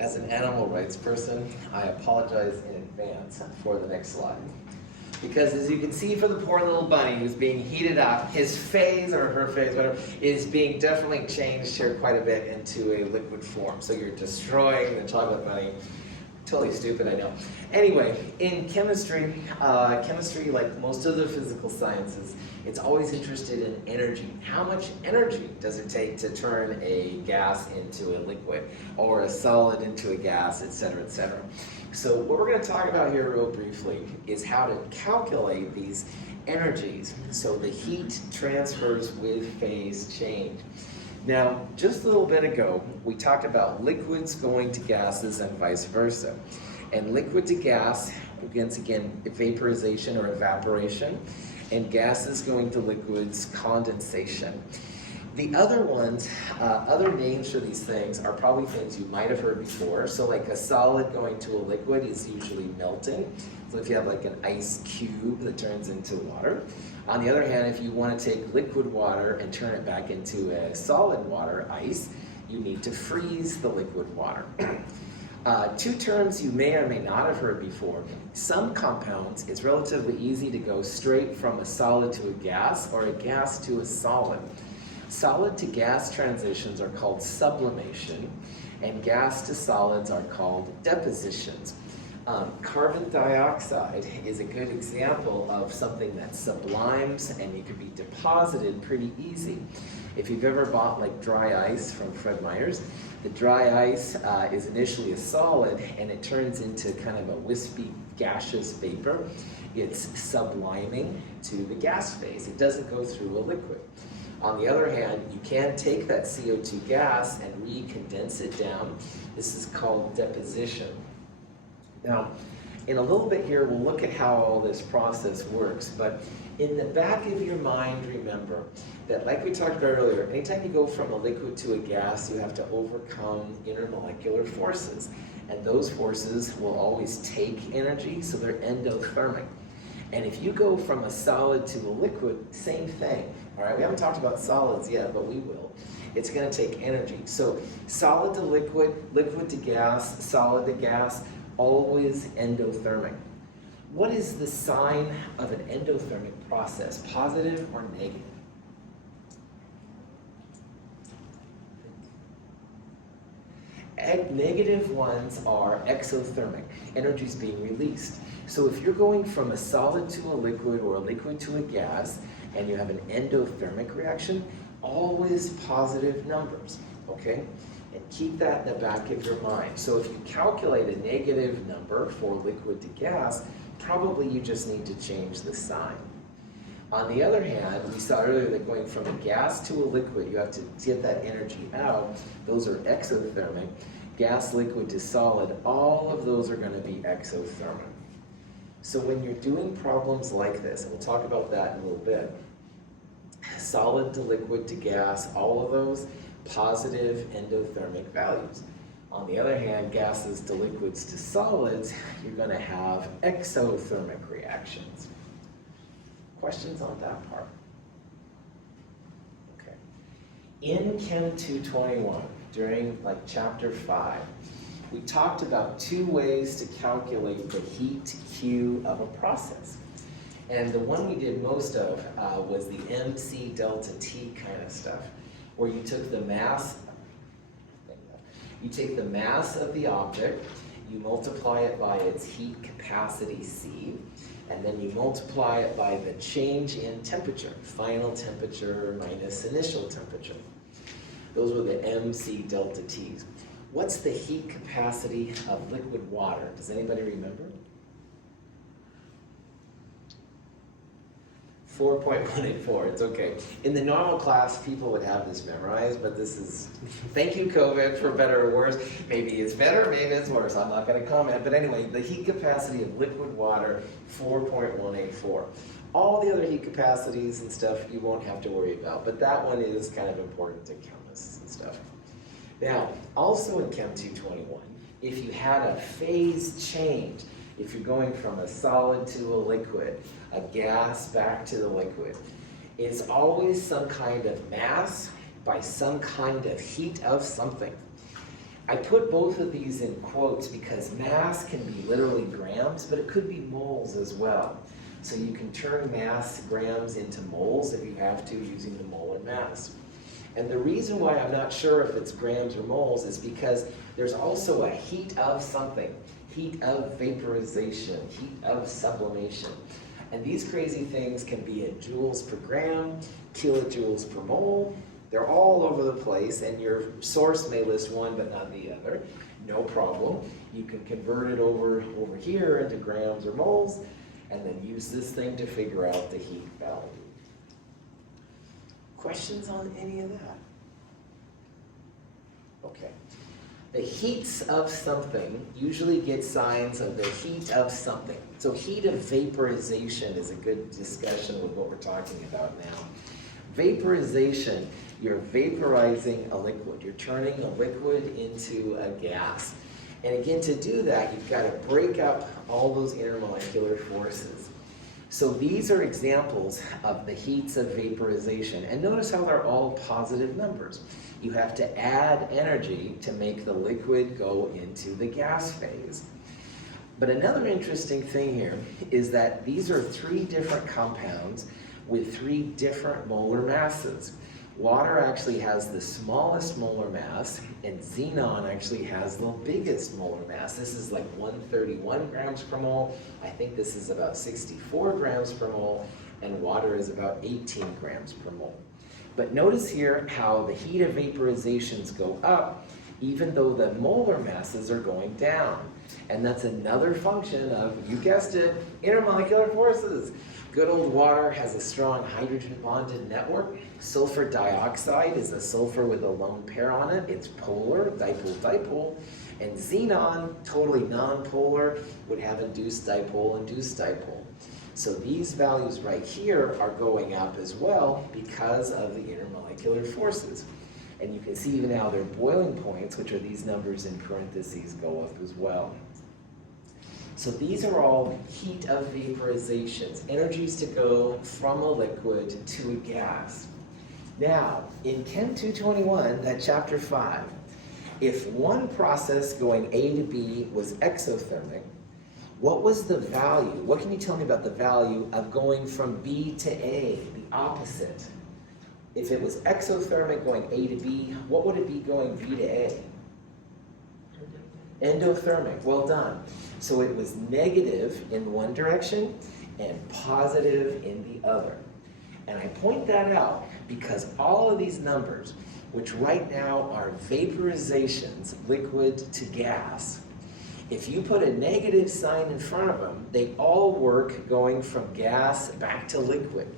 As an animal rights person, I apologize in advance for the next slide. Because as you can see for the poor little bunny who's being heated up, his phase, or her phase, whatever, is being definitely changed here quite a bit into a liquid form. So you're destroying the chocolate bunny. Totally stupid, I know. Anyway, in chemistry, like most of the physical sciences, it's always interested in energy. How much energy does it take to turn a gas into a liquid, or a solid into a gas, et cetera, et cetera. So what we're going to talk about here real briefly is how to calculate these energies. So the heat transfers with phase change. Now, just a little bit ago, we talked about liquids going to gases and vice versa. And liquid to gas, once again, vaporization or evaporation, and gases going to liquids, condensation. The other ones, other names for these things are probably things you might have heard before. So like a solid going to a liquid is usually melting. So if you have like an ice cube that turns into water. On the other hand, if you want to take liquid water and turn it back into a solid water, ice, you need to freeze the liquid water. Two terms you may or may not have heard before. Some compounds, it's relatively easy to go straight from a solid to a gas or a gas to a solid. Solid to gas transitions are called sublimation, and gas to solids are called depositions. Carbon dioxide is a good example of something that sublimes and you can be deposited pretty easy. If you've ever bought like dry ice from Fred Meyer's, the dry ice is initially a solid and it turns into kind of a wispy gaseous vapor. It's subliming to the gas phase. It doesn't go through a liquid. On the other hand, you can take that CO2 gas and recondense it down. This is called deposition. Now, in a little bit here, we'll look at how all this process works, but in the back of your mind, remember that like we talked about earlier, anytime you go from a liquid to a gas, you have to overcome intermolecular forces. And those forces will always take energy, so they're endothermic. And if you go from a solid to a liquid, same thing. All right, we haven't talked about solids yet, but we will. It's going to take energy. So solid to liquid, liquid to gas, solid to gas, always endothermic. What is the sign of an endothermic process, positive or negative? Negative ones are exothermic, energy is being released. So if you're going from a solid to a liquid or a liquid to a gas, and you have an endothermic reaction, always positive numbers, okay? And keep that in the back of your mind. So if you calculate a negative number for liquid to gas, probably you just need to change the sign. On the other hand, we saw earlier that going from a gas to a liquid, you have to get that energy out. Those are exothermic. Gas, liquid to solid, all of those are going to be exothermic. So when you're doing problems like this, and we'll talk about that in a little bit, solid to liquid to gas, all of those, positive endothermic values. On the other hand, gases to liquids to solids, you're going to have exothermic reactions. Questions on that part? Okay. In Chem 221, during like chapter 5, we talked about two ways to calculate the heat Q of a process. And the one we did most of was the MC delta T kind of stuff, where you took the mass, of the object, you multiply it by its heat capacity C, and then you multiply it by the change in temperature, final temperature minus initial temperature. Those were the MC delta T's. What's the heat capacity of liquid water? Does anybody remember? 4.184, it's okay. In the normal class, people would have this memorized, but this is, thank you COVID for better or worse. Maybe it's better, maybe it's worse, I'm not gonna comment. But anyway, the heat capacity of liquid water, 4.184. All the other heat capacities and stuff you won't have to worry about, but that one is kind of important to chemists and stuff. Now, also in Chem 221, if you had a phase change, if you're going from a solid to a liquid, a gas back to the liquid, it's always some kind of mass by some kind of heat of something. I put both of these in quotes because mass can be literally grams, but it could be moles as well. So you can turn mass grams into moles if you have to using the molar mass. And the reason why I'm not sure if it's grams or moles is because there's also a heat of something, heat of vaporization, heat of sublimation. And these crazy things can be in joules per gram, kilojoules per mole. They're all over the place, and your source may list one but not the other. No problem. You can convert it over here into grams or moles, and then use this thing to figure out the heat value. Questions on any of that? Okay. The heats of something usually get signs of the heat of something. So heat of vaporization is a good discussion with what we're talking about now. Vaporization, you're vaporizing a liquid. You're turning a liquid into a gas. And again, to do that, you've got to break up all those intermolecular forces. So these are examples of the heats of vaporization. And notice how they're all positive numbers. You have to add energy to make the liquid go into the gas phase. But another interesting thing here is that these are 3 different compounds with 3 different molar masses. Water actually has the smallest molar mass, and xenon actually has the biggest molar mass. This is like 131 grams per mole. I think this is about 64 grams per mole, and water is about 18 grams per mole. But notice here how the heat of vaporizations go up, even though the molar masses are going down. And that's another function of, you guessed it, intermolecular forces. Good old water has a strong hydrogen bonded network. Sulfur dioxide is a sulfur with a lone pair on it. It's polar, dipole-dipole. And xenon, totally non-polar, would have induced dipole. So these values right here are going up as well because of the intermolecular forces. And you can see even now their boiling points, which are these numbers in parentheses, go up as well. So these are all heat of vaporizations, energies to go from a liquid to a gas. Now, in Chem 221, that chapter 5, if one process going A to B was exothermic, what was the value? What can you tell me about the value of going from B to A, the opposite? If it was exothermic going A to B, what would it be going B to A? Endothermic, well done. So it was negative in one direction and positive in the other. And I point that out because all of these numbers, which right now are vaporizations, liquid to gas, if you put a negative sign in front of them, they all work going from gas back to liquid.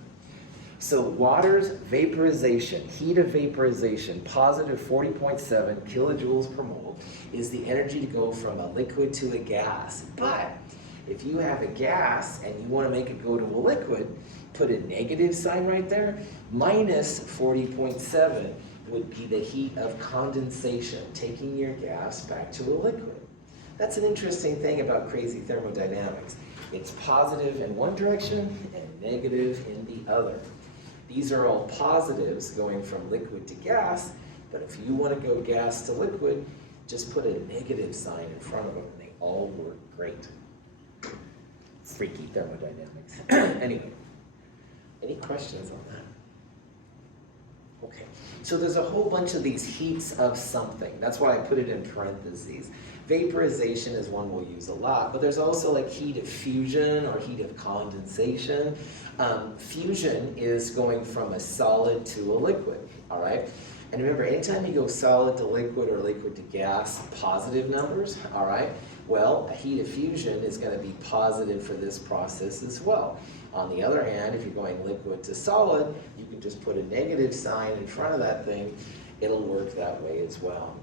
So water's vaporization, heat of vaporization, positive 40.7 kilojoules per mole, is the energy to go from a liquid to a gas. But if you have a gas and you want to make it go to a liquid, put a negative sign right there, minus 40.7 would be the heat of condensation, taking your gas back to a liquid. That's an interesting thing about crazy thermodynamics. It's positive in one direction and negative in the other. These are all positives going from liquid to gas, but if you want to go gas to liquid, just put a negative sign in front of them and they all work great. Freaky thermodynamics. Anyway, any questions on that? Okay, so there's a whole bunch of these heats of something. That's why I put it in parentheses. Vaporization is one we'll use a lot, but there's also like heat of fusion or heat of condensation. Fusion is going from a solid to a liquid, all right? And remember, anytime you go solid to liquid or liquid to gas, positive numbers, all right? Well, a heat of fusion is going to be positive for this process as well. On the other hand, if you're going liquid to solid, you can just put a negative sign in front of that thing. It'll work that way as well.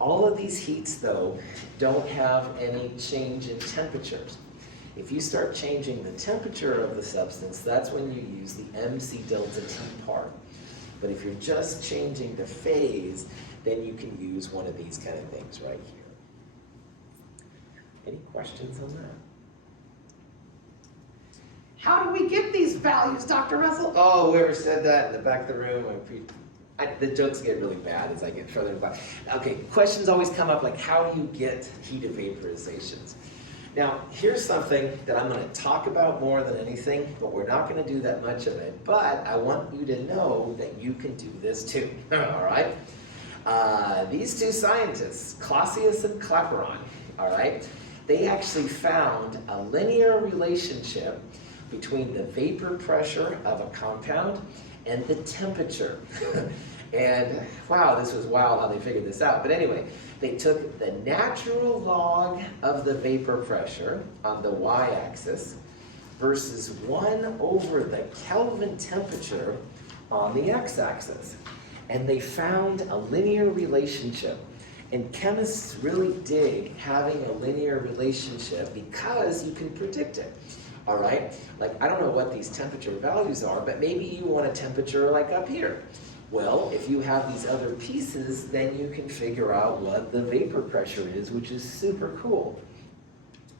All of these heats, though, don't have any change in temperatures. If you start changing the temperature of the substance, that's when you use the MC delta T part. But if you're just changing the phase, then you can use one of these kind of things right here. Any questions on that? How do we get these values, Dr. Russell? Oh, whoever said that in the back of the room, The jokes get really bad as I get further in the class. Okay, questions always come up like, how do you get heat of vaporizations? Now, here's something that I'm going to talk about more than anything, but we're not going to do that much of it. But I want you to know that you can do this too, all right? These two scientists, Clausius and Clapeyron, all right, they actually found a linear relationship between the vapor pressure of a compound and the temperature. And wow, this was wild how they figured this out. But anyway, they took the natural log of the vapor pressure on the y-axis versus 1 over the Kelvin temperature on the x-axis. And they found a linear relationship. And chemists really dig having a linear relationship because you can predict it. All right? Like, I don't know what these temperature values are, but maybe you want a temperature like up here. Well, if you have these other pieces, then you can figure out what the vapor pressure is, which is super cool.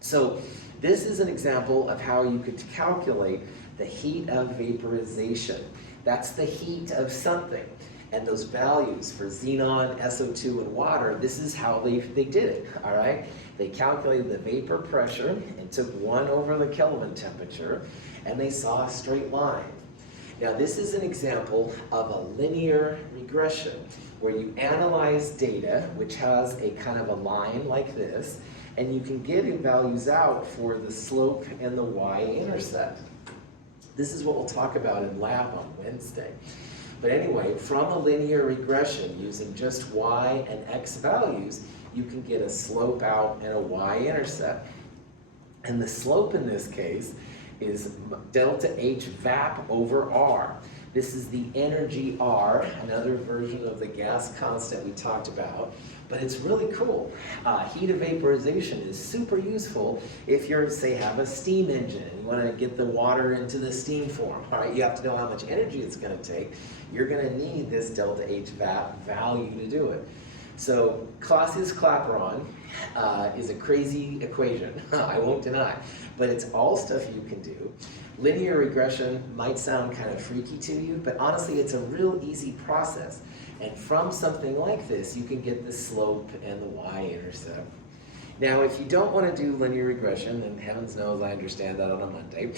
So this is an example of how you could calculate the heat of vaporization. That's the heat of something. And those values for xenon, SO2, and water, this is how they did it, all right? They calculated the vapor pressure and took 1 over the Kelvin temperature, and they saw a straight line. Now, this is an example of a linear regression, where you analyze data, which has a kind of a line like this, and you can get values out for the slope and the y-intercept. This is what we'll talk about in lab on Wednesday. But anyway, from a linear regression using just y and x values, you can get a slope out and a y-intercept. And the slope in this case is delta H vap over R. This is the energy R, another version of the gas constant we talked about, but it's really cool. Heat of vaporization is super useful if you're, say, have a steam engine and you want to get the water into the steam form. All right, you have to know how much energy it's going to take. You're going to need this delta H vap value to do it. So Clausius-Clapeyron is a crazy equation, I won't deny, but it's all stuff you can do. Linear regression might sound kind of freaky to you, but honestly it's a real easy process. And from something like this, you can get the slope and the y-intercept. Now, if you don't want to do linear regression, and heavens knows I understand that on a Monday,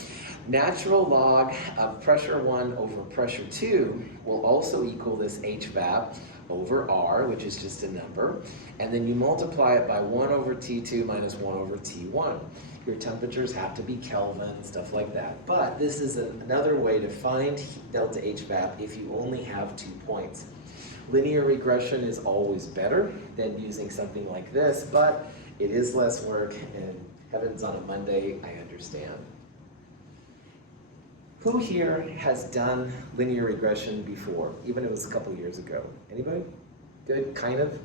natural log of pressure 1 over pressure 2 will also equal this HVAP over R, which is just a number, and then you multiply it by 1 over T2 minus 1 over T1. Your temperatures have to be Kelvin, stuff like that. But this is another way to find delta HVAP if you only have 2 points. Linear regression is always better than using something like this, but it is less work, and heavens on a Monday, I understand. Who here has done linear regression before, even if it was a couple years ago? Anybody? Good, kind of?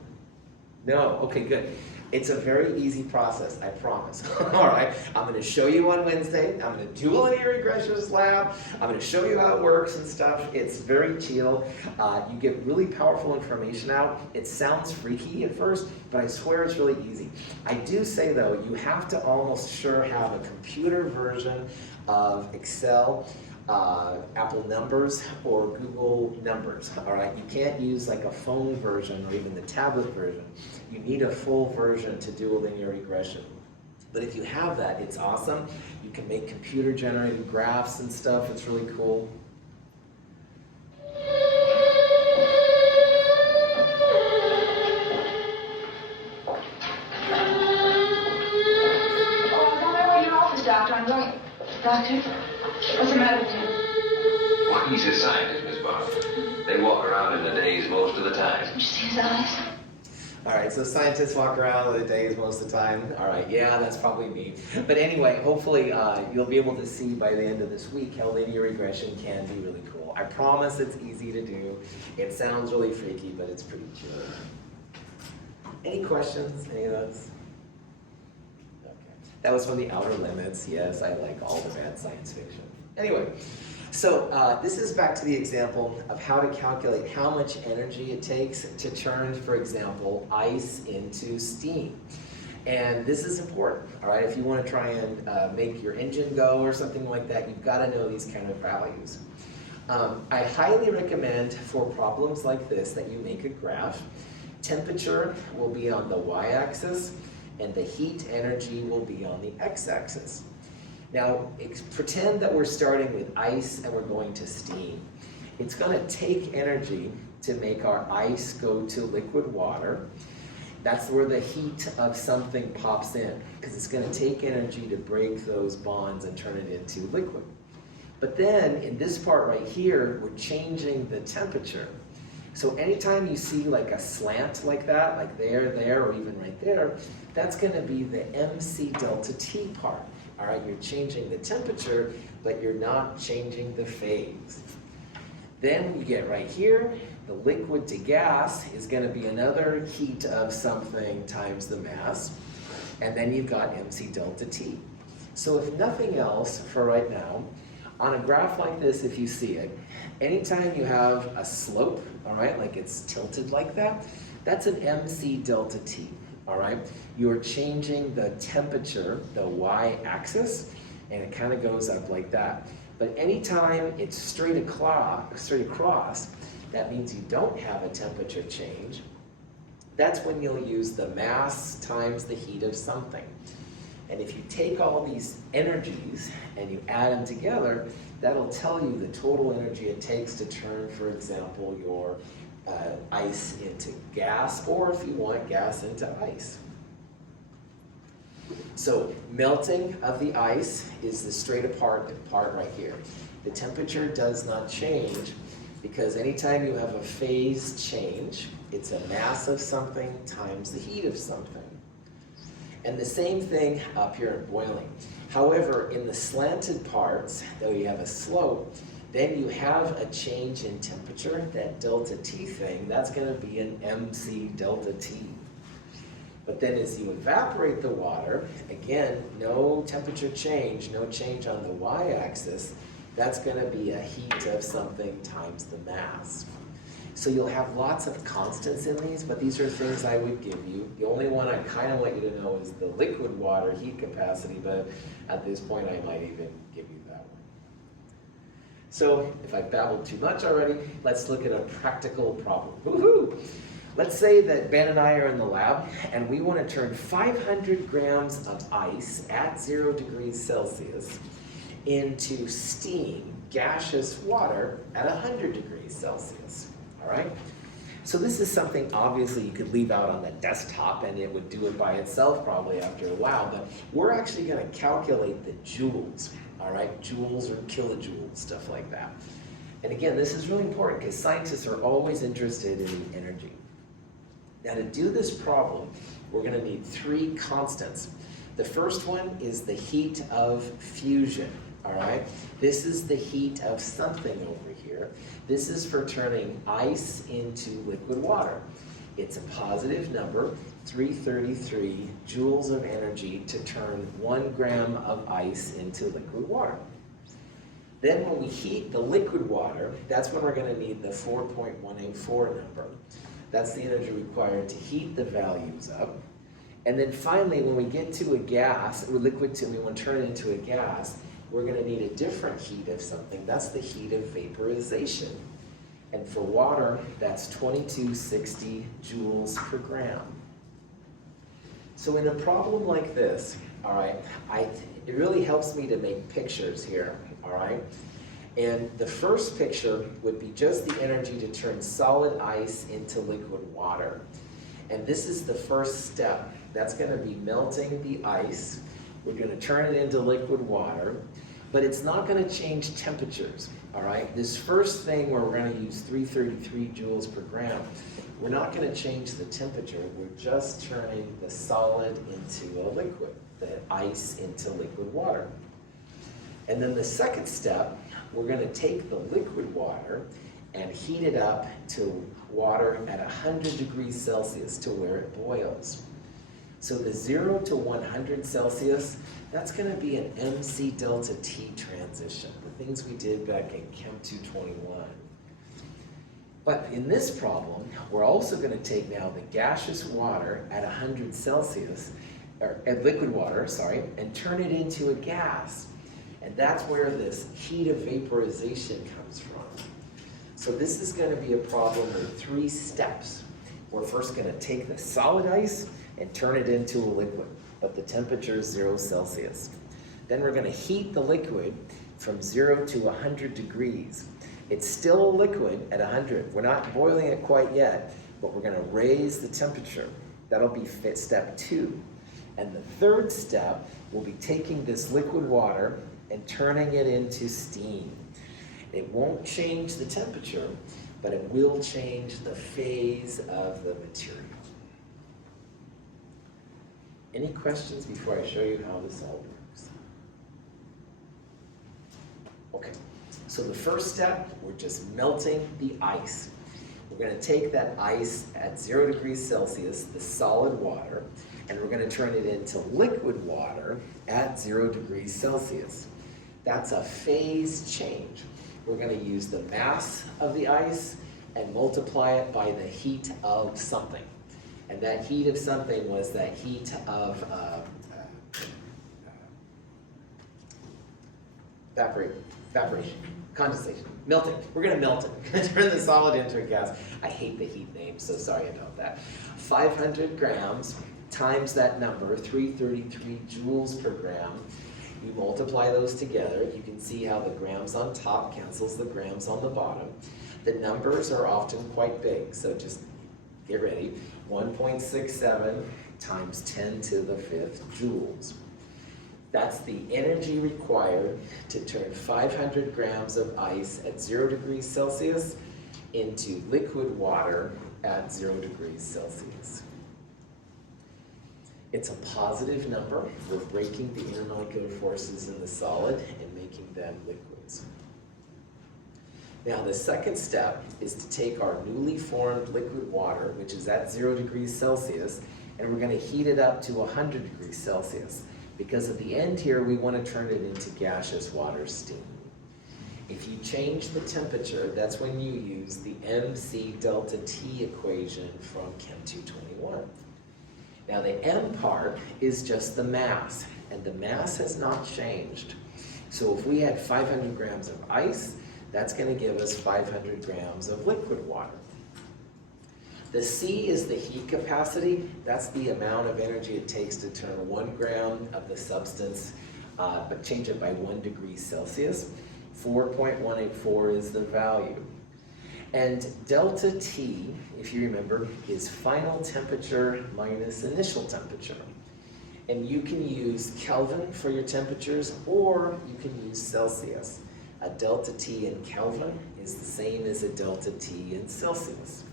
No, okay, good. It's a very easy process, I promise. All right, I'm going to show you on Wednesday. I'm going to do a linear regressions lab. I'm going to show you how it works and stuff. It's very chill. You get really powerful information out. It sounds freaky at first, but I swear it's really easy. I do say, though, you have to almost sure have a computer version of Excel, Apple Numbers, or Google Numbers, all right? You can't use like a phone version or even the tablet version. You need a full version to do a linear regression. But if you have that, it's awesome. You can make computer-generated graphs and stuff. It's really cool. Oh, I'm on my way to your office, Doctor. I'm late. Doctor? What's the matter with him? Well, he's a scientist, Miss Barber. They walk around in the daze most of the time. Did you see his eyes? All right, so scientists walk around in the days most of the time. All right, yeah, that's probably me. But anyway, hopefully you'll be able to see by the end of this week how linear regression can be really cool. I promise it's easy to do. It sounds really freaky, but it's pretty chill. Any questions? Any of those? Okay. That was from The Outer Limits. Yes, I like all the bad science fiction. Anyway, so this is back to the example of how to calculate how much energy it takes to turn, for example, ice into steam. And this is important, all right? If you want to try and make your engine go or something like that, you've got to know these kind of values. I highly recommend for problems like this that you make a graph. Temperature will be on the y-axis, and the heat energy will be on the x-axis. Now, pretend that we're starting with ice and we're going to steam. It's going to take energy to make our ice go to liquid water. That's where the heat of something pops in, because it's going to take energy to break those bonds and turn it into liquid. But then, in this part right here, we're changing the temperature. So anytime you see like a slant like that, like there, or even right there, that's going to be the MC delta T part. All right, you're changing the temperature, but you're not changing the phase. Then when you get right here, the liquid to gas is going to be another heat of something times the mass, and then you've got MC delta T. So if nothing else for right now, on a graph like this, if you see it, anytime you have a slope, all right, like it's tilted like that, that's an MC delta T, all right? You're changing the temperature, the y-axis, and it kind of goes up like that. But anytime it's straight across, that means you don't have a temperature change. That's when you'll use the mass times the heat of something. And if you take all these energies and you add them together, that'll tell you the total energy it takes to turn, for example, your ice into gas, or if you want, gas into ice. So melting of the ice is the straight apart part right here. The temperature does not change because anytime you have a phase change, it's a mass of something times the heat of something. And the same thing up here in boiling. However, in the slanted parts, though you have a slope, then you have a change in temperature, that delta T thing, that's going to be an MC delta T. But then as you evaporate the water, again, no temperature change, no change on the y-axis, that's going to be a heat of something times the mass. So you'll have lots of constants in these, but these are things I would give you. The only one I kind of want you to know is the liquid water heat capacity, but at this point I might even give you that one. So if I've babbled too much already, let's look at a practical problem. Woohoo! Let's say that Ben and I are in the lab and we want to turn 500 grams of ice at 0 degrees Celsius into steam, gaseous water at 100 degrees Celsius. All right? So this is something obviously you could leave out on the desktop and it would do it by itself probably after a while, but we're actually going to calculate the joules, all right? Joules or kilojoules, stuff like that. And again, this is really important because scientists are always interested in energy. Now to do this problem, we're going to need 3 constants. The first one is the heat of fusion, all right? This is the heat of something over here. This is for turning ice into liquid water. It's a positive number, 333 joules of energy to turn 1 gram of ice into liquid water. Then when we heat the liquid water, that's when we're going to need the 4.184 number. That's the energy required to heat the values up. And then finally, when we get to a gas, or liquid, we want to turn it into a gas, we're going to need a different heat of something. That's the heat of vaporization. And for water, that's 2260 joules per gram. So in a problem like this, all right, it really helps me to make pictures here, all right? And the first picture would be just the energy to turn solid ice into liquid water. And this is the first step. That's going to be melting the ice. We're going to turn it into liquid water, but it's not going to change temperatures, all right? This first thing where we're going to use 333 joules per gram, we're not going to change the temperature. We're just turning the solid into a liquid, the ice into liquid water. And then the second step, we're going to take the liquid water and heat it up to water at 100 degrees Celsius to where it boils. So the 0 to 100 Celsius, that's going to be an MC delta T transition, the things we did back in Chem 221. But in this problem, we're also going to take now the gaseous water at 100 Celsius, or liquid water, sorry, and turn it into a gas. And that's where this heat of vaporization comes from. So this is going to be a problem with 3 steps. We're first going to take the solid ice and turn it into a liquid, but the temperature is 0 Celsius. Then we're going to heat the liquid from 0 to 100 degrees. It's still a liquid at 100. We're not boiling it quite yet, but we're going to raise the temperature. That'll be step 2. And the third step will be taking this liquid water and turning it into steam. It won't change the temperature, but it will change the phase of the material. Any questions before I show you how this all works? Okay, so the first step, we're just melting the ice. We're going to take that ice at 0 degrees Celsius, the solid water, and we're going to turn it into liquid water at 0 degrees Celsius. That's a phase change. We're going to use the mass of the ice and multiply it by the heat of something. And that heat of something was that heat of evaporation, condensation, melting. We're going to melt it. We're going to turn the solid into a gas. I hate the heat names, so sorry about that. 500 grams times that number, 333 joules per gram. You multiply those together. You can see how the grams on top cancels the grams on the bottom. The numbers are often quite big, so just get ready. 1.67 times 10 to the 5th joules. That's the energy required to turn 500 grams of ice at 0 degrees Celsius into liquid water at 0 degrees Celsius. It's a positive number. We're breaking the intermolecular forces in the solid and making them liquids. Now the second step is to take our newly formed liquid water, which is at 0 degrees Celsius, and we're going to heat it up to 100 degrees Celsius. Because at the end here, we want to turn it into gaseous water steam. If you change the temperature, that's when you use the MC delta T equation from Chem 221. Now the M part is just the mass, and the mass has not changed. So if we had 500 grams of ice, that's going to give us 500 grams of liquid water. The C is the heat capacity. That's the amount of energy it takes to turn 1 gram of the substance, but change it by 1 degree Celsius. 4.184 is the value. And delta T, if you remember, is final temperature minus initial temperature. And you can use Kelvin for your temperatures, or you can use Celsius. A delta T in Kelvin is the same as a delta T in Celsius.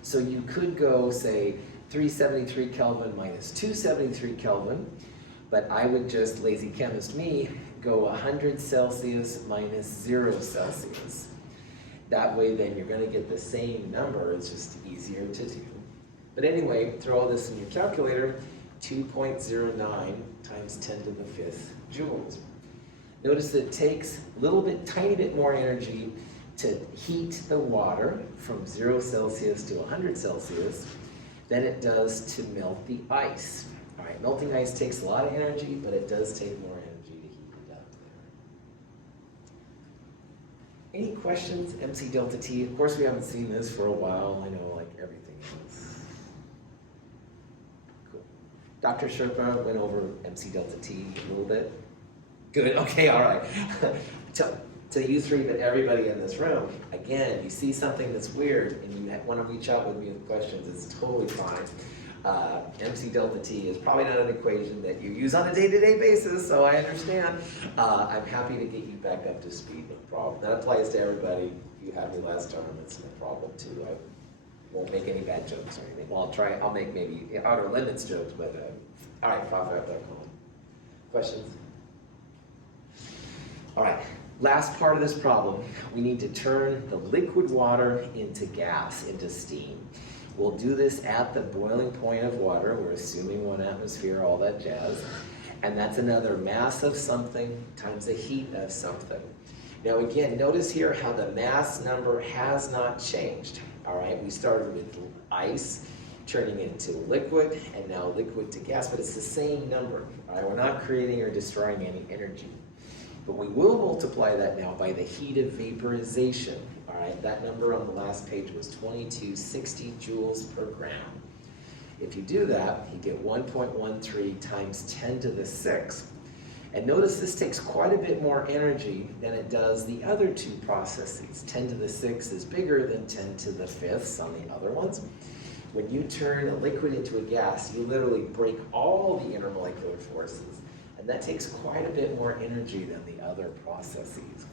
So you could go, say, 373 Kelvin minus 273 Kelvin, but I would just, lazy chemist me, go 100 Celsius minus 0 Celsius. That way then you're going to get the same number, it's just easier to do. But anyway, throw all this in your calculator, 2.09 times 10 to the 5th joules. Notice that it takes a little bit, tiny bit more energy to heat the water from 0 Celsius to 100 Celsius than it does to melt the ice. All right, melting ice takes a lot of energy, but it does take more energy to heat it up there. Any questions, MC delta T? Of course, we haven't seen this for a while. I know, like everything else. Cool. Dr. Sherpa went over MC delta T a little bit. Good, okay, all right. To you three, but everybody in this room, again, you see something that's weird and you want to reach out with me with questions, it's totally fine. MC delta T is probably not an equation that you use on a day-to-day basis, so I understand. I'm happy to get you back up to speed, no problem. That applies to everybody. If you had me last term, it's no problem too. I won't make any bad jokes or anything. Well, I'll make maybe outer limits jokes, but all right, Prof, I've done. Questions? All right. Last part of this problem, we need to turn the liquid water into gas, into steam. We'll do this at the boiling point of water. We're assuming 1 atmosphere, all that jazz. And that's another mass of something times the heat of something. Now again, notice here how the mass number has not changed. All right, we started with ice, turning it into liquid, and now liquid to gas, but it's the same number. All right, we're not creating or destroying any energy. But we will multiply that now by the heat of vaporization. All right, that number on the last page was 2260 joules per gram. If you do that, you get 1.13 times 10 to the 6. And notice this takes quite a bit more energy than it does the other two processes. 10 to the 6 is bigger than 10 to the 5ths on the other ones. When you turn a liquid into a gas, you literally break all the intermolecular forces. And that takes quite a bit more energy than the other processes.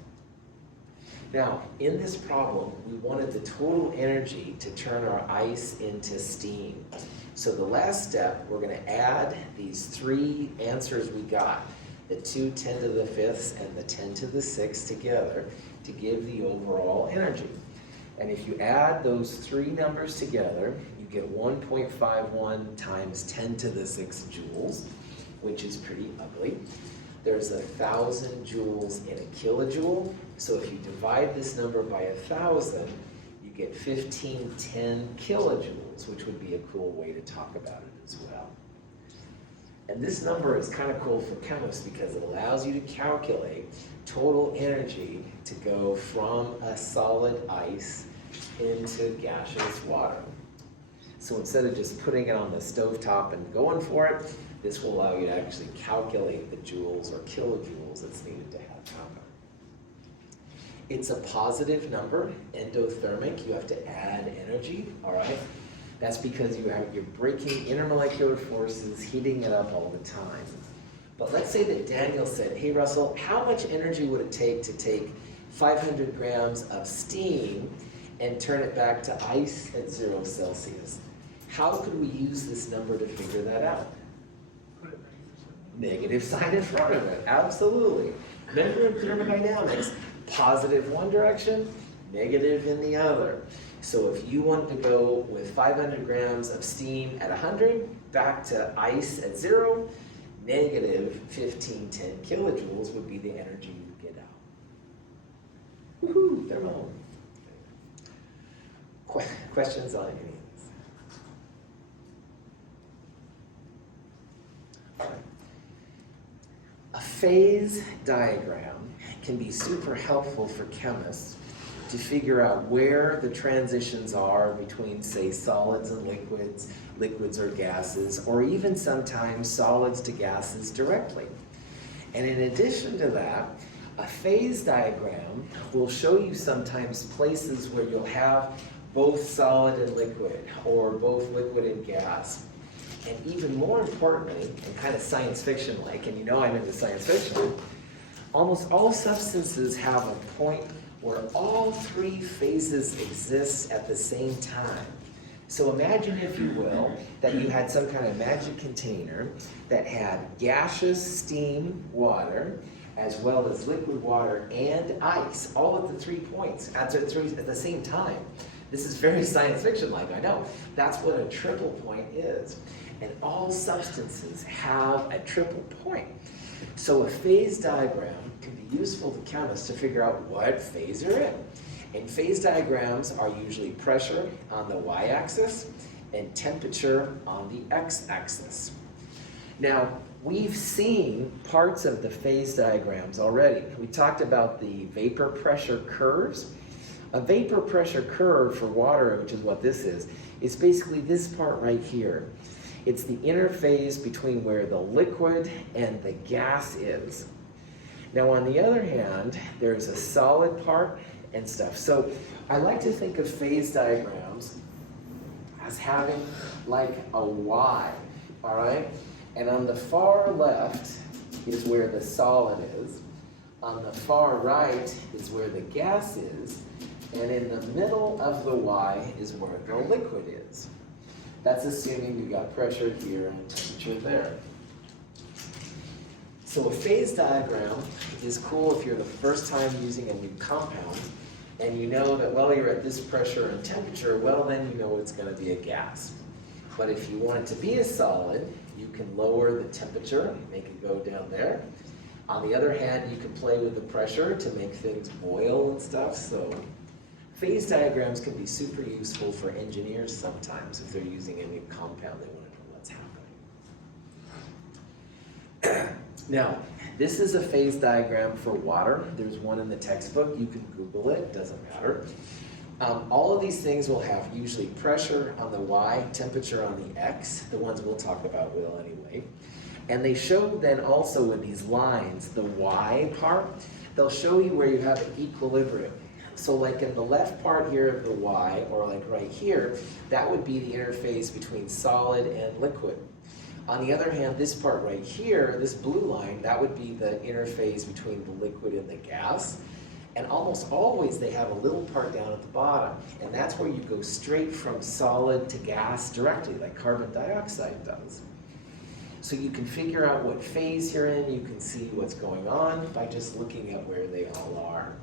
Now, in this problem, we wanted the total energy to turn our ice into steam. So the last step, we're going to add these three answers we got, the 2 10 to the 5ths and the 10 to the 6th together to give the overall energy. And if you add those three numbers together, you get 1.51 times 10 to the 6 joules, which is pretty ugly. There's 1,000 joules in a kilojoule. So if you divide this number by 1,000, you get 1510 kilojoules, which would be a cool way to talk about it as well. And this number is kind of cool for chemists because it allows you to calculate total energy to go from a solid ice into gaseous water. So instead of just putting it on the stovetop and going for it, this will allow you to actually calculate the joules or kilojoules that's needed to have happen. It's a positive number, endothermic. You have to add energy, all right? That's because you're breaking intermolecular forces, heating it up all the time. But let's say that Daniel said, hey Russell, how much energy would it take to take 500 grams of steam and turn it back to ice at 0 Celsius? How could we use this number to figure that out? Negative sign in front of it, absolutely. Remember in thermodynamics, positive one direction, negative in the other. So if you want to go with 500 grams of steam at 100, back to ice at 0, negative 1510 kilojoules would be the energy you would get out. Woohoo, thermal. Questions on any of these? A phase diagram can be super helpful for chemists to figure out where the transitions are between, say, solids and liquids, liquids or gases, or even sometimes solids to gases directly. And in addition to that, a phase diagram will show you sometimes places where you'll have both solid and liquid, or both liquid and gas. And even more importantly, and kind of science fiction-like, and you know I'm into science fiction, almost all substances have a point where all three phases exist at the same time. So imagine, if you will, that you had some kind of magic container that had gaseous steam water, as well as liquid water and ice, all at the 3 points, at the same time. This is very science fiction-like, I know. That's what a triple point is. And all substances have a triple point. So a phase diagram can be useful to chemists to figure out what phase you're in. And phase diagrams are usually pressure on the y-axis and temperature on the x-axis. Now, we've seen parts of the phase diagrams already. We talked about the vapor pressure curves. A vapor pressure curve for water, which is what this is basically this part right here. It's the interface between where the liquid and the gas is. Now, on the other hand, there's a solid part and stuff. So I like to think of phase diagrams as having like a Y, all right? And on the far left is where the solid is. On the far right is where the gas is. And in the middle of the Y is where the liquid is. That's assuming you've got pressure here and temperature there. So a phase diagram is cool if you're the first time using a new compound and you know that, well, you're at this pressure and temperature, well, then you know it's going to be a gas. But if you want it to be a solid, you can lower the temperature, make it go down there. On the other hand, you can play with the pressure to make things boil and stuff. So phase diagrams can be super useful for engineers sometimes if they're using a new compound, they want to know what's happening. Now, This is a phase diagram for water. There's one in the textbook. You can Google it, doesn't matter. All of these things will have usually pressure on the Y, temperature on the X. The ones we'll talk about will anyway. And they show then also with these lines, the Y part, they'll show you where you have an equilibrium. So like in the left part here of the Y, or like right here, that would be the interface between solid and liquid. On the other hand, this part right here, this blue line, that would be the interface between the liquid and the gas. And almost always they have a little part down at the bottom, and that's where you go straight from solid to gas directly, like carbon dioxide does. So you can figure out what phase you're in, you can see what's going on by just looking at where they all are.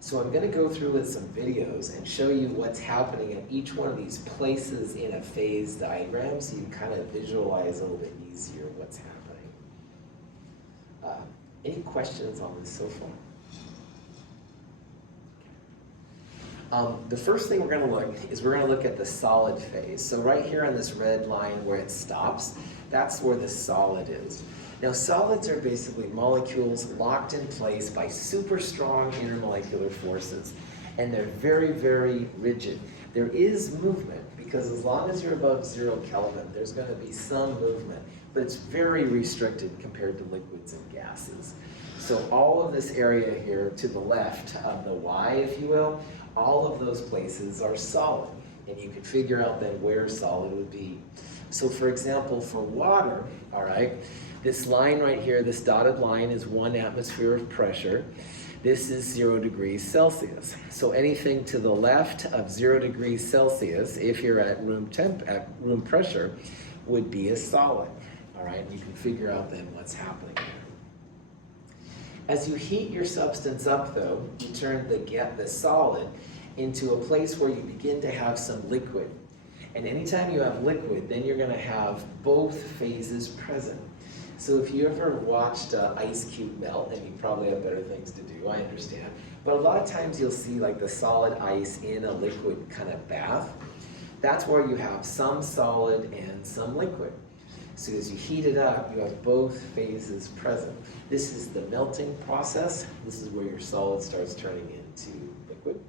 So I'm going to go through with some videos and show you what's happening at each one of these places in a phase diagram, so you kind of visualize a little bit easier what's happening. Any questions on this so far? The first thing we're going to look is we're going to look at the solid phase. So right here on this red line where it stops, that's where the solid is. Now solids are basically molecules locked in place by super strong intermolecular forces. And they're very, very rigid. There is movement because as long as you're above 0 Kelvin, there's going to be some movement. But it's very restricted compared to liquids and gases. So all of this area here to the left of the Y, if you will, all of those places are solid, and you can figure out then where solid would be. So for example, for water, all right, this line right here, this dotted line is 1 atmosphere of pressure. This is 0 degrees Celsius. So anything to the left of 0 degrees Celsius, if you're at room pressure, would be a solid, all right? You can figure out then what's happening there. As you heat your substance up, though, you turn the solid into a place where you begin to have some liquid. And anytime you have liquid, then you're going to have both phases present. So if you ever watched ice cube melt, and you probably have better things to do, I understand, but a lot of times you'll see like the solid ice in a liquid kind of bath. That's where you have some solid and some liquid. So as you heat it up, you have both phases present. This is the melting process. This is where your solid starts turning into liquid.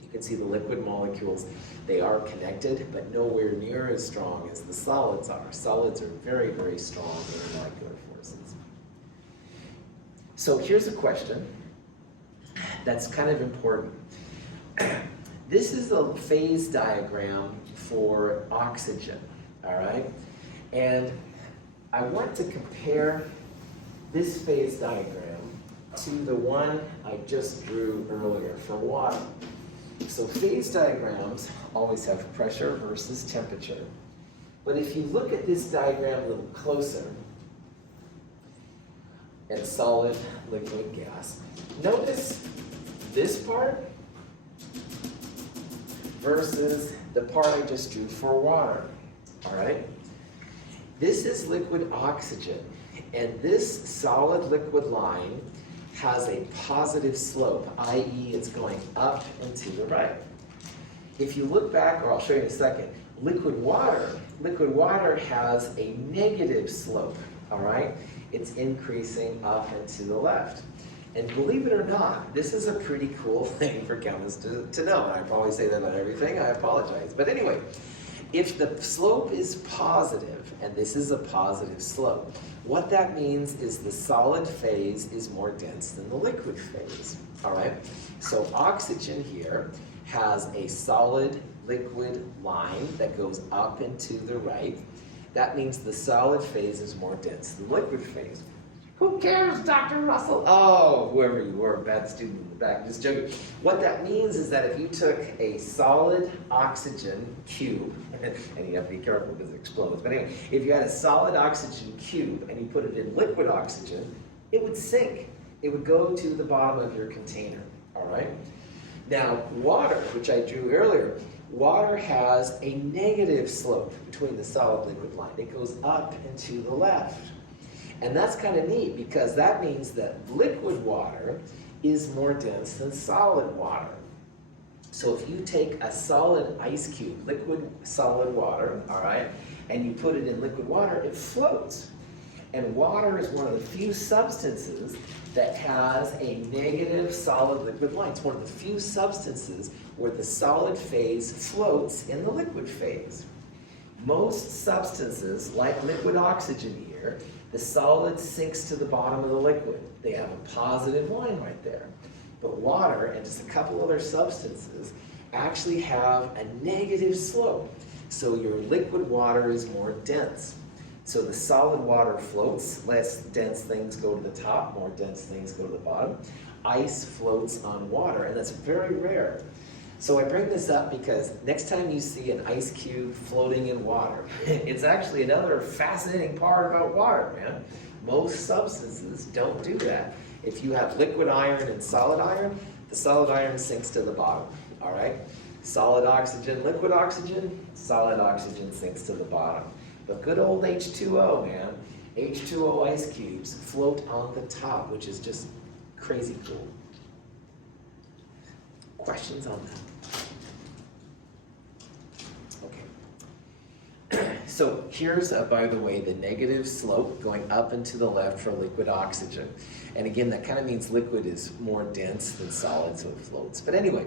You can see the liquid molecules, they are connected, but nowhere near as strong as the solids are. Solids are very, very strong intermolecular forces. So here's a question that's kind of important. This is a phase diagram for oxygen, all right? And I want to compare this phase diagram to the one I just drew earlier for water. So phase diagrams always have pressure versus temperature. But if you look at this diagram a little closer, at solid, liquid, gas, notice this part versus the part I just drew for water, all right? This is liquid oxygen, and this solid liquid line has a positive slope, i.e. it's going up and to the right. If you look back, or I'll show you in a second, liquid water has a negative slope, all right? It's increasing up and to the left. And believe it or not, this is a pretty cool thing for chemists to know. And I probably say that about everything, I apologize. But anyway, if the slope is positive, and this is a positive slope, what that means is the solid phase is more dense than the liquid phase, all right? So oxygen here has a solid liquid line that goes up and to the right. That means the solid phase is more dense than the liquid phase. Who cares, Dr. Russell? Oh, whoever you were, bad student in the back, just joking. What that means is that if you took a solid oxygen cube, and you have to be careful because it explodes, but anyway, if you had a solid oxygen cube and you put it in liquid oxygen, it would sink. It would go to the bottom of your container, all right? Now, water, which I drew earlier, water has a negative slope between the solid liquid line. It goes up and to the left. And that's kind of neat because that means that liquid water is more dense than solid water. So if you take a solid ice cube, liquid solid water, all right, and you put it in liquid water, it floats. And water is one of the few substances that has a negative solid-liquid line. It's one of the few substances where the solid phase floats in the liquid phase. Most substances, like liquid oxygen here, the solid sinks to the bottom of the liquid. They have a positive line right there. But water and just a couple other substances actually have a negative slope. So your liquid water is more dense. So the solid water floats, less dense things go to the top, more dense things go to the bottom. Ice floats on water, and that's very rare. So I bring this up because next time you see an ice cube floating in water, it's actually another fascinating part about water, man. Most substances don't do that. If you have liquid iron and solid iron, the solid iron sinks to the bottom, all right? Solid oxygen, liquid oxygen, solid oxygen sinks to the bottom. But good old H2O, man. H2O ice cubes float on the top, which is just crazy cool. Questions on that? Okay. So here's, by the way, the negative slope going up and to the left for liquid oxygen. And again, that kind of means liquid is more dense than solid, so it floats. But anyway,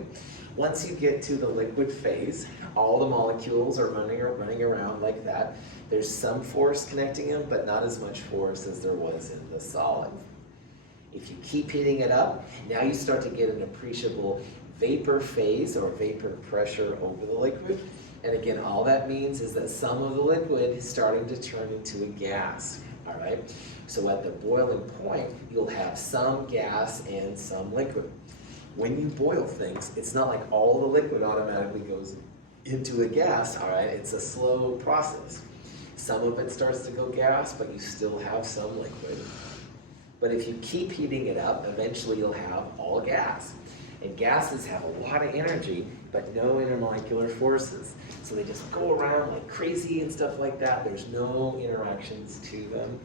once you get to the liquid phase, all the molecules are running around like that. There's some force connecting them, but not as much force as there was in the solid. If you keep heating it up, now you start to get an appreciable vapor phase or vapor pressure over the liquid. And again, all that means is that some of the liquid is starting to turn into a gas, all right? So at the boiling point, you'll have some gas and some liquid. When you boil things, it's not like all the liquid automatically goes into a gas, all right? It's a slow process. Some of it starts to go gas, but you still have some liquid. But if you keep heating it up, eventually you'll have all gas. And gases have a lot of energy, but no intermolecular forces. So they just go around like crazy and stuff like that. There's no interactions to them.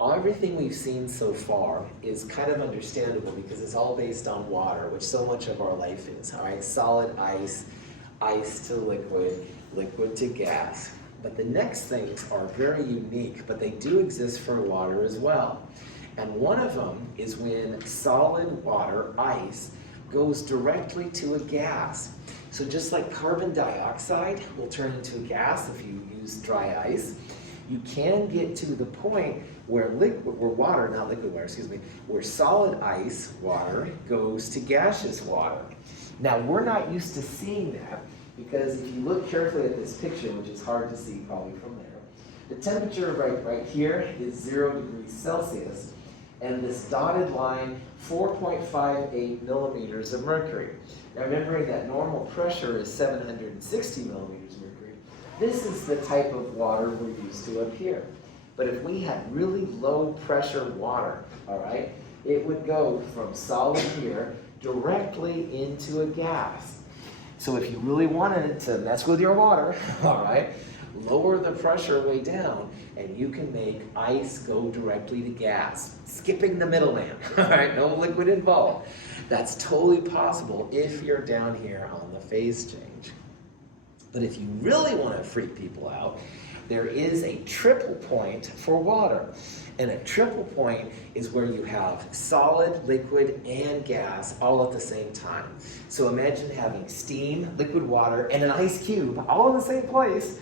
Everything we've seen so far is kind of understandable because it's all based on water, which so much of our life is, all right? Solid ice, ice to liquid, liquid to gas. But the next things are very unique, but they do exist for water as well. And one of them is when solid water, ice, goes directly to a gas. So just like carbon dioxide will turn into a gas if you use dry ice, you can get to the point where where solid ice water goes to gaseous water. Now we're not used to seeing that because if you look carefully at this picture, which is hard to see probably from there, the temperature right here is 0 degrees Celsius, and this dotted line, 4.58 millimeters of mercury. Now remembering that normal pressure is 760 millimeters of mercury, this is the type of water we're used to up here. But if we had really low pressure water, all right, it would go from solid here directly into a gas. So if you really wanted to mess with your water, all right, lower the pressure way down and you can make ice go directly to gas, skipping the middleman, all right, no liquid involved. That's totally possible if you're down here on the phase change. But if you really want to freak people out, there is a triple point for water. And a triple point is where you have solid, liquid, and gas all at the same time. So imagine having steam, liquid water, and an ice cube all in the same place.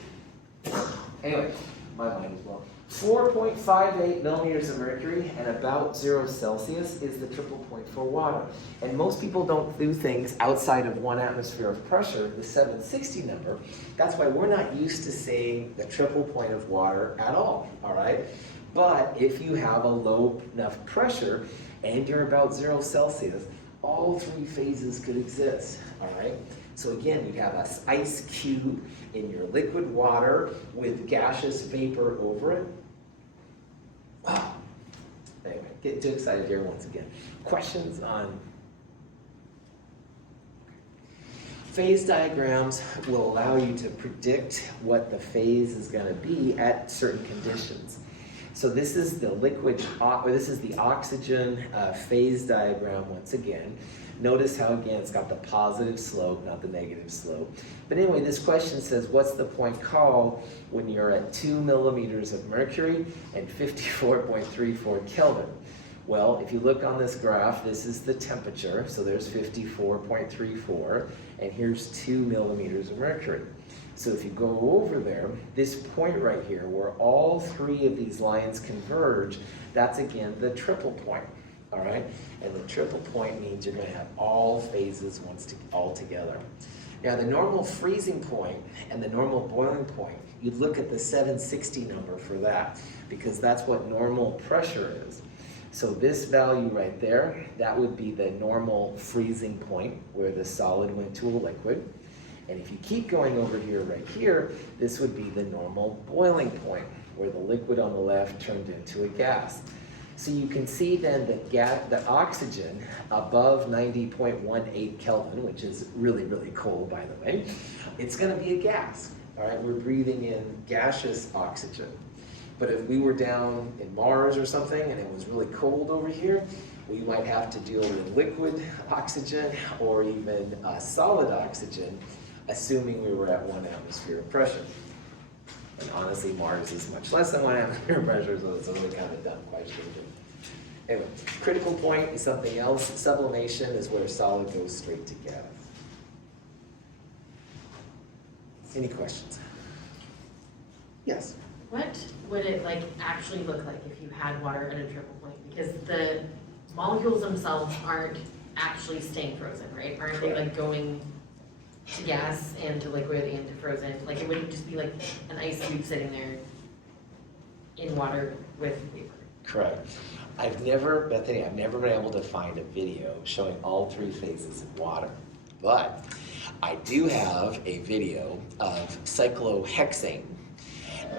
Anyway, my mind is blown. 4.58 millimeters of mercury and about 0 Celsius is the triple point for water. And most people don't do things outside of 1 atmosphere of pressure, the 760 number. That's why we're not used to seeing the triple point of water at all right? But if you have a low enough pressure and you're about 0 Celsius, all 3 phases could exist, all right? So again, you have an ice cube in your liquid water with gaseous vapor over it. Wow. Anyway, getting too excited here once again. Questions on? Phase diagrams will allow you to predict what the phase is going to be at certain conditions. So this is the liquid, or this is the oxygen phase diagram once again. Notice how, again, it's got the positive slope, not the negative slope. But anyway, this question says, what's the point called when you're at 2 millimeters of mercury and 54.34 Kelvin? Well, if you look on this graph, this is the temperature, so there's 54.34, and here's 2 millimeters of mercury. So if you go over there, this point right here, where all three of these lines converge, that's again the triple point, all right? And the triple point means you're gonna have all phases all together. Now the normal freezing point and the normal boiling point, you look at the 760 number for that, because that's what normal pressure is. So this value right there, that would be the normal freezing point where the solid went to a liquid. And if you keep going over here, right here, this would be the normal boiling point where the liquid on the left turned into a gas. So you can see then that the oxygen above 90.18 Kelvin, which is really, really cold, by the way, it's gonna be a gas, all right? We're breathing in gaseous oxygen. But if we were down in Mars or something and it was really cold over here, we might have to deal with liquid oxygen or even solid oxygen, assuming we were at 1 atmosphere of pressure. And honestly, Mars is much less than 1 atmosphere of pressure, so it's a really kind of dumb question. Anyway, critical point is something else. Sublimation is where solid goes straight to gas. Any questions? Yes? What would it actually look like if you had water at a triple point? Because the molecules themselves aren't actually staying frozen, right? Aren't they going to gas and to liquid and to frozen? It wouldn't just be like an ice cube sitting there in water with vapor. Correct. Bethany, I've never been able to find a video showing all three phases of water, but I do have a video of cyclohexane.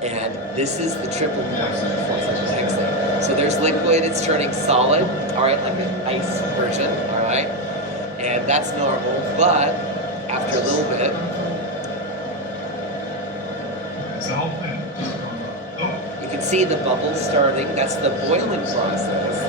And this is the triple point for cyclohexane. So there's liquid, it's turning solid, all right, like an ice version, all right? And that's normal, but after a little bit, you can see the bubbles starting. That's the boiling process.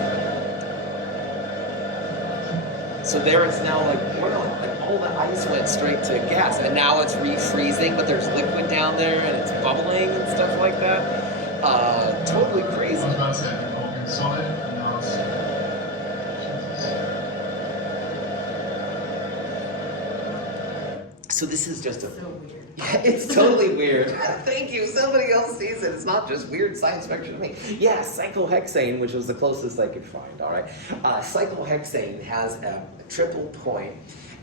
So there it's now boiling. All the ice went straight to gas, and now it's refreezing, but there's liquid down there, and it's bubbling and stuff like that. Totally crazy. So this is just So weird. it's totally weird. Thank you. Somebody else sees it. It's not just weird science fiction to me. Yeah, cyclohexane, which was the closest I could find, all right? Cyclohexane has a triple point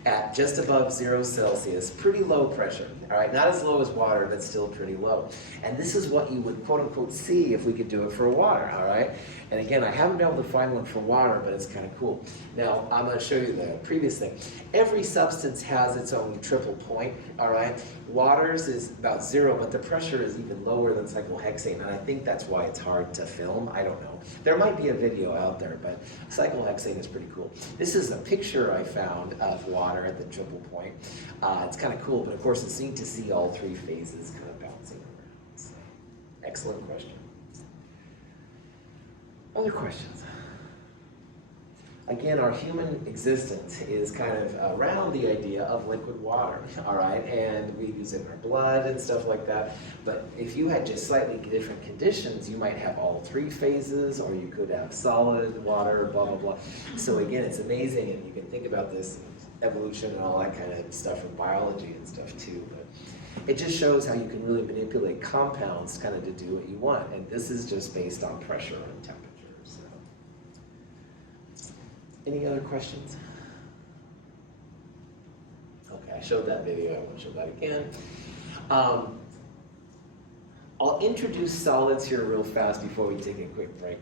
at just above 0 Celsius, pretty low pressure, all right? Not as low as water, but still pretty low. And this is what you would quote unquote see if we could do it for water, all right? And again, I haven't been able to find one for water, but it's kind of cool. Now, I'm gonna show you the previous thing. Every substance has its own triple point, all right? Water's is about 0, but the pressure is even lower than cyclohexane, and I think that's why it's hard to film. I don't know. There might be a video out there, but cyclohexane is pretty cool. This is a picture I found of water at the triple point. It's kind of cool, but of course it's neat to see all three phases kind of bouncing around. So, excellent question. Other questions? Again, our human existence is kind of around the idea of liquid water, all right? And we use it in our blood and stuff like that. But if you had just slightly different conditions, you might have all three phases, or you could have solid water, blah, blah, blah. So again, it's amazing, and you can think about this evolution and all that kind of stuff from biology and stuff too. But it just shows how you can really manipulate compounds kind of to do what you want. And this is just based on pressure and temperature. Any other questions? Okay, I showed that video, I won't show that again. I'll introduce solids here real fast before we take a quick break.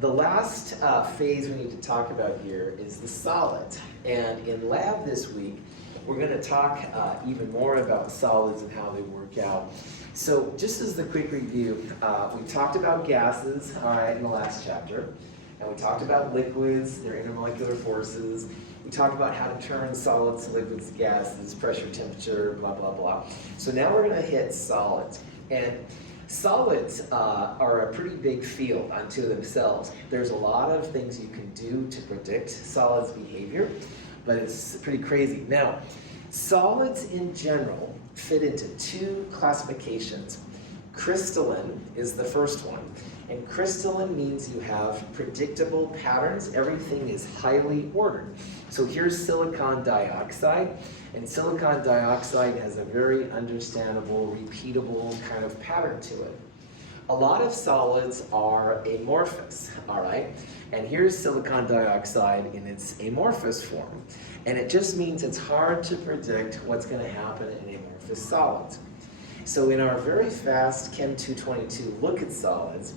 The last phase we need to talk about here is the solid. And in lab this week, we're gonna talk even more about solids and how they work out. So just as the quick review, we talked about gases, all right, in the last chapter. And we talked about liquids, their intermolecular forces. We talked about how to turn solids, liquids, gases, pressure, temperature, blah, blah, blah. So now we're gonna hit solids. And solids are a pretty big field unto themselves. There's a lot of things you can do to predict solids' behavior. but it's pretty crazy. Now, solids in general fit into two classifications. Crystalline is the first one, and crystalline means you have predictable patterns. Everything is highly ordered. So here's silicon dioxide, and silicon dioxide has a very understandable, repeatable kind of pattern to it. A lot of solids are amorphous, all right? And here's silicon dioxide in its amorphous form. And it just means it's hard to predict what's going to happen in amorphous solids. So in our very fast Chem 222 look at solids,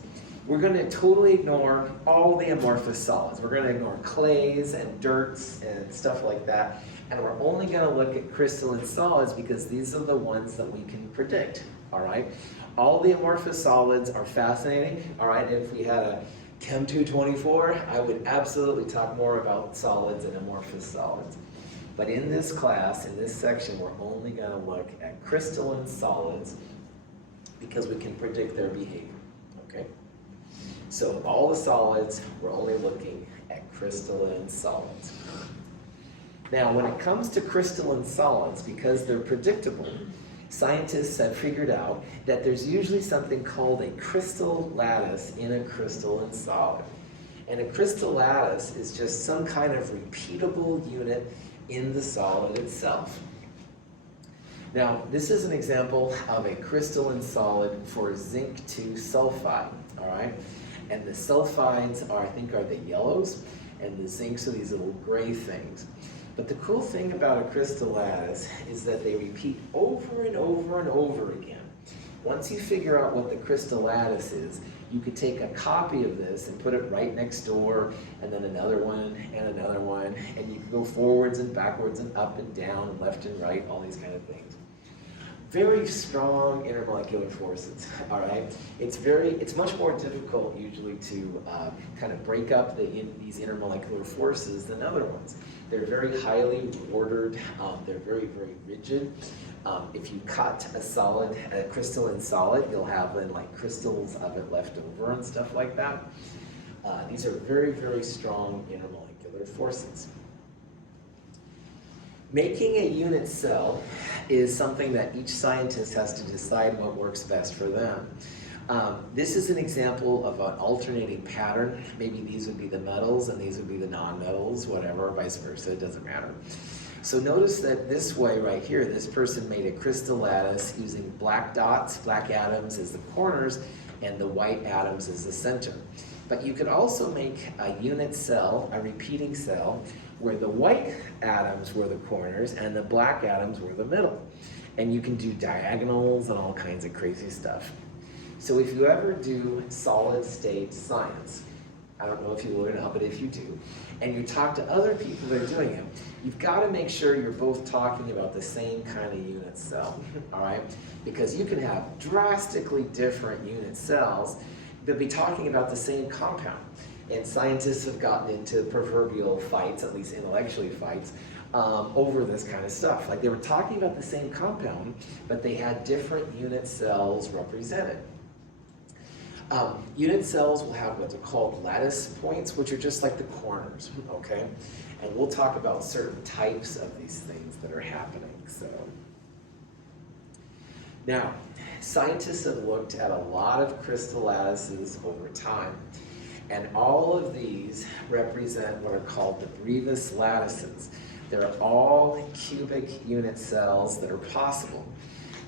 we're going to totally ignore all the amorphous solids. We're going to ignore clays and dirts and stuff like that. And we're only going to look at crystalline solids because these are the ones that we can predict, all right? All the amorphous solids are fascinating, all right? If we had a Chem 224, I would absolutely talk more about solids and amorphous solids. But in this class, in this section, we're only going to look at crystalline solids because we can predict their behavior, okay? So of all the solids, we're only looking at crystalline solids. Now, when it comes to crystalline solids, because they're predictable, scientists have figured out that there's usually something called a crystal lattice in a crystalline solid. And a crystal lattice is just some kind of repeatable unit in the solid itself. Now, this is an example of a crystalline solid for zinc 2 sulfide, all right? And the sulfides are, I think, are the yellows, and the zincs are these little gray things. But the cool thing about a crystal lattice is that they repeat over and over and over again. Once you figure out what the crystal lattice is, you could take a copy of this and put it right next door, and then another one, and you can go forwards and backwards and up and down and left and right, all these kind of things. Very strong intermolecular forces, all right? It's much more difficult usually to kind of break up these intermolecular forces than other ones. They're very highly ordered, they're very, very rigid. If you cut a crystalline solid, you'll have then like crystals of it left over and stuff like that. These are very, very strong intermolecular forces. Making a unit cell is something that each scientist has to decide what works best for them. This is an example of an alternating pattern. Maybe these would be the metals and these would be the non-metals, whatever, vice versa, it doesn't matter. So notice that this way right here, this person made a crystal lattice using black dots, black atoms as the corners, and the white atoms as the center. But you could also make a unit cell, a repeating cell, where the white atoms were the corners and the black atoms were the middle. And you can do diagonals and all kinds of crazy stuff. So if you ever do solid state science, I don't know if you will or not, but if you do, and you talk to other people that are doing it, you've got to make sure you're both talking about the same kind of unit cell, all right? Because you can have drastically different unit cells that be talking about the same compound. And scientists have gotten into proverbial fights, at least intellectually fights, over this kind of stuff. Like they were talking about the same compound, but they had different unit cells represented. Unit cells will have what are called lattice points, which are just like the corners, okay? And we'll talk about certain types of these things that are happening, so. Now, scientists have looked at a lot of crystal lattices over time, and all of these represent what are called the brevis lattices. They're all cubic unit cells that are possible.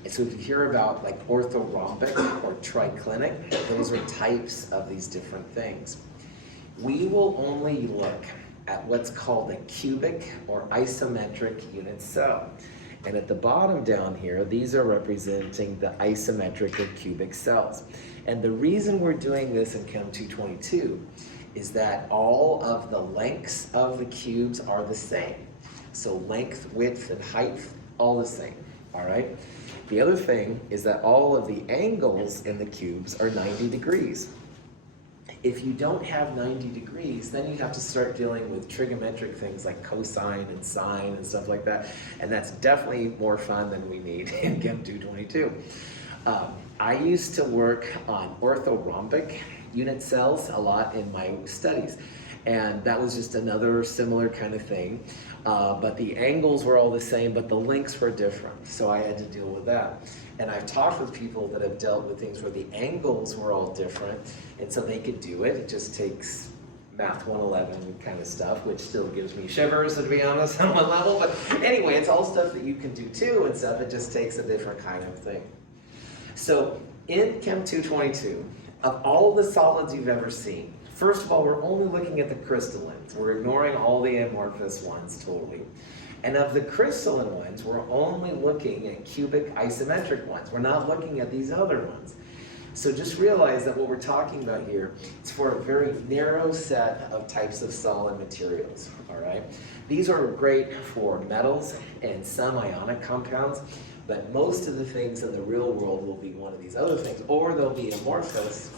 And so if you hear about like orthorhombic or triclinic, those are types of these different things. We will only look at what's called a cubic or isometric unit cell. And at the bottom down here, these are representing the isometric or cubic cells. And the reason we're doing this in Chem 222 is that all of the lengths of the cubes are the same. So length, width, and height, all the same, all right? The other thing is that all of the angles in the cubes are 90 degrees. If you don't have 90 degrees, then you have to start dealing with trigonometric things like cosine and sine and stuff like that. And that's definitely more fun than we need in Chem 222. I used to work on orthorhombic unit cells a lot in my studies. And that was just another similar kind of thing. But the angles were all the same, but the lengths were different. So I had to deal with that. And I've talked with people that have dealt with things where the angles were all different, and so they could do it. It just takes Math 111 kind of stuff, which still gives me shivers, to be honest, on one level. But anyway, it's all stuff that you can do too and stuff. It just takes a different kind of thing. So in Chem 222, of all the solids you've ever seen, first of all, we're only looking at the crystallines. We're ignoring all the amorphous ones totally. And of the crystalline ones, we're only looking at cubic isometric ones. We're not looking at these other ones. So just realize that what we're talking about here is for a very narrow set of types of solid materials, all right? These are great for metals and some ionic compounds, but most of the things in the real world will be one of these other things, or they'll be amorphous.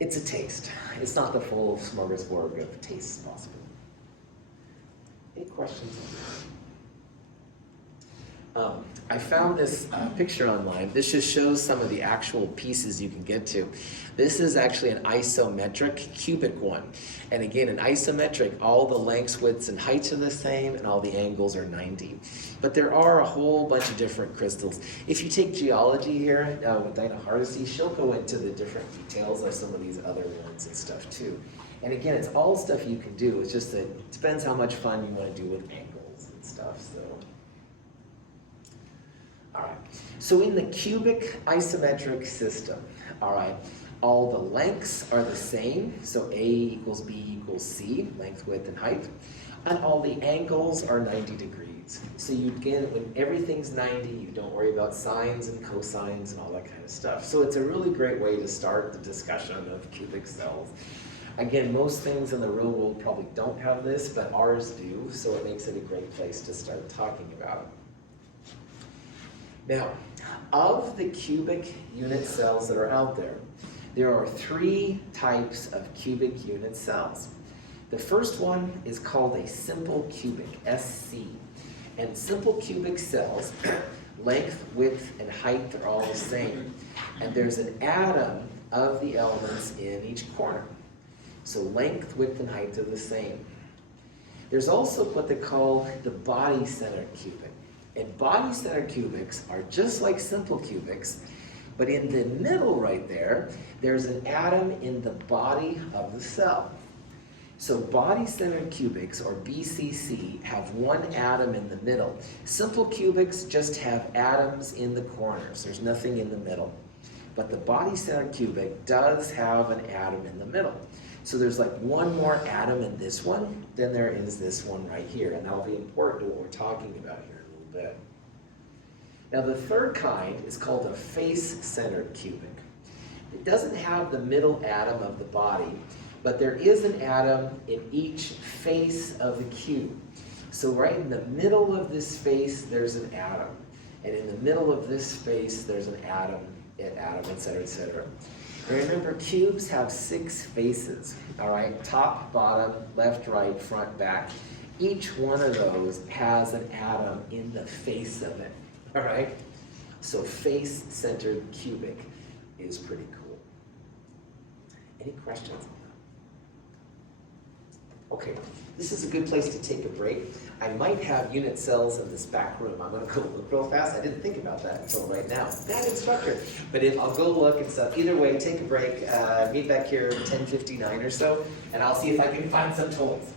It's a taste. It's not the full smorgasbord of tastes possible. Any questions? I found this picture online. This just shows some of the actual pieces you can get to. This is actually an isometric cubic one. And again, an isometric, all the lengths, widths, and heights are the same, and all the angles are 90. But there are a whole bunch of different crystals. If you take geology here, with Dinah Hardesty, she'll go into the different details of some of these other ones and stuff too. And again, it's all stuff you can do. It's just that it depends how much fun you want to do with angles and stuff. So. All right, so in the cubic isometric system, all right, all the lengths are the same, so A equals B equals C, length, width, and height, and all the angles are 90 degrees. So you again, when everything's 90, you don't worry about sines and cosines and all that kind of stuff. So it's a really great way to start the discussion of cubic cells. Again, most things in the real world probably don't have this, but ours do, so it makes it a great place to start talking about it. Now, of the cubic unit cells that are out there, there are 3 types of cubic unit cells. The first one is called a simple cubic, SC. And simple cubic cells, length, width, and height are all the same. And there's an atom of the elements in each corner. So length, width, and height are the same. There's also what they call the body-centered cubic. And body-centered cubics are just like simple cubics, but in the middle right there, there's an atom in the body of the cell. So body-centered cubics, or BCC, have one atom in the middle. Simple cubics just have atoms in the corners. There's nothing in the middle. But the body-centered cubic does have an atom in the middle. So there's like one more atom in this one than there is this one right here, and that'll be important to what we're talking about here. Bit. Now the third kind is called a face-centered cubic. It doesn't have the middle atom of the body, but there is an atom in each face of the cube. So right in the middle of this face, there's an atom. And in the middle of this space, there's an atom, etc., etc. Remember, cubes have 6 faces, all right? Top, bottom, left, right, front, back. Each one of those has an atom in the face of it, all right? So face-centered cubic is pretty cool. Any questions? Okay, this is a good place to take a break. I might have unit cells in this back room. I'm gonna go look real fast. I didn't think about that until right now. Bad instructor. But if I'll go look and stuff. Either way, take a break. Meet back here at 10:59 or so, and I'll see if I can find some toys.